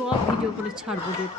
সব ভিডিও করে ছাড়বো ওদের।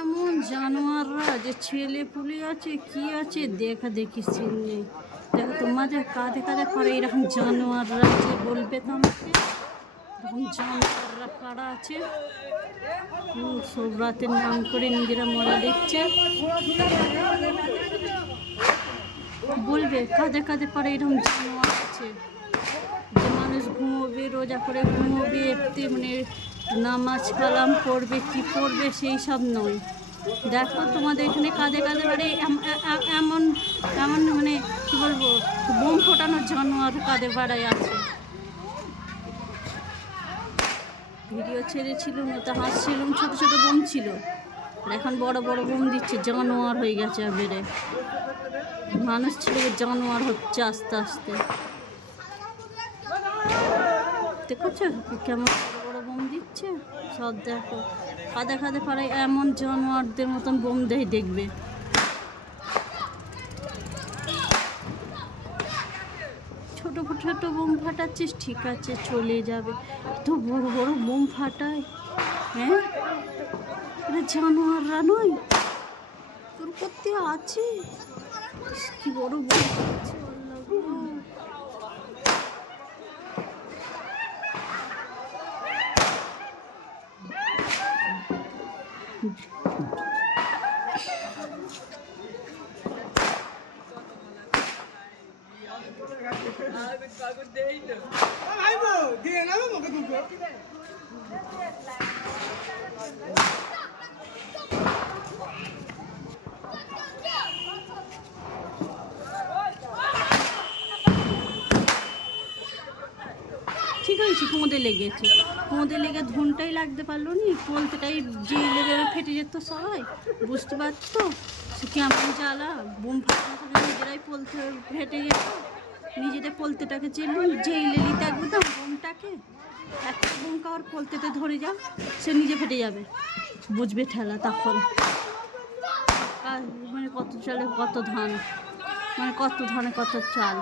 এমন জানোয়াররা যে ছেলে পুলি আছে কি আছে দেখা দেখি সিন নেই। দেখো তোমাদের কাঁধে কাঁধে পরে এরকম জানোয়াররা আছে, বলবে তো আমাকে এরকম জানোয়াররা কারা আছে। সব রাতের নাম করে নিজেরা মরা দিচ্ছে, বলবে কাঁধে কাঁধে পরে এরকম জানোয়ার আছে যে মানুষ ঘুমোবে, রোজা করে ঘুমোবে, এতে মানে নামাজ কালাম পড়বে কি পড়বে সেই সব নয়। দেখো তোমাদের এখানে কাঁধে কাঁধে বাড়ি এমন এমন মানে কী বলবো, বোম ফোটানোর জানোয়ার কাঁধে বাড়ায় আছে। ভিডিও ছেড়েছিলাম তো হাসছিলাম, ছোটো ছোটো বোম ছিল, আর এখন বড় বড় বোম দিচ্ছে, জানোয়ার হয়ে গেছে আর বেড়ে। মানুষ ছিল জানোয়ার হচ্ছে আস্তে আস্তে। দেখছো কেমন বড় বড় বোম দিচ্ছে সব। দেখো কাঁধে কাঁধে পাড়ায় এমন জানোয়ারদের মতন বোম দেয় দেখবে। ছোটো ছোটো বোম ফাটাচ্ছিস ঠিক আছে চলে যাবে, তো বড় বড় বোম ফাটায়। হ্যাঁ এটা জানোয়াররা নয়, তোর করতে আছে কি বড় বোম ফাটাচ্ছে। ঠিক আছে কুঁদে লেগেছে, কুঁদে লেগে ধুনটাই লাগতে পারলো নি, পোলতেটাই যে লেগে ফেটে যেত সবাই বুঝতে পারতো সে কেমন জ্বালা। বোম ফাটানো থাকে নিজেরাই পোলতে ফেটে যেত, নিজেদের পোলতেটাকে যেই লেলিতে একদম বোমটাকে একটা বোম কাওয়ার পোলতেতে ধরে যাও সে নিজে ফেটে যাবে, বুঝবে ঠেলা তখন। মানে কত চালে কত ধান, মানে কত ধানে কত চাল।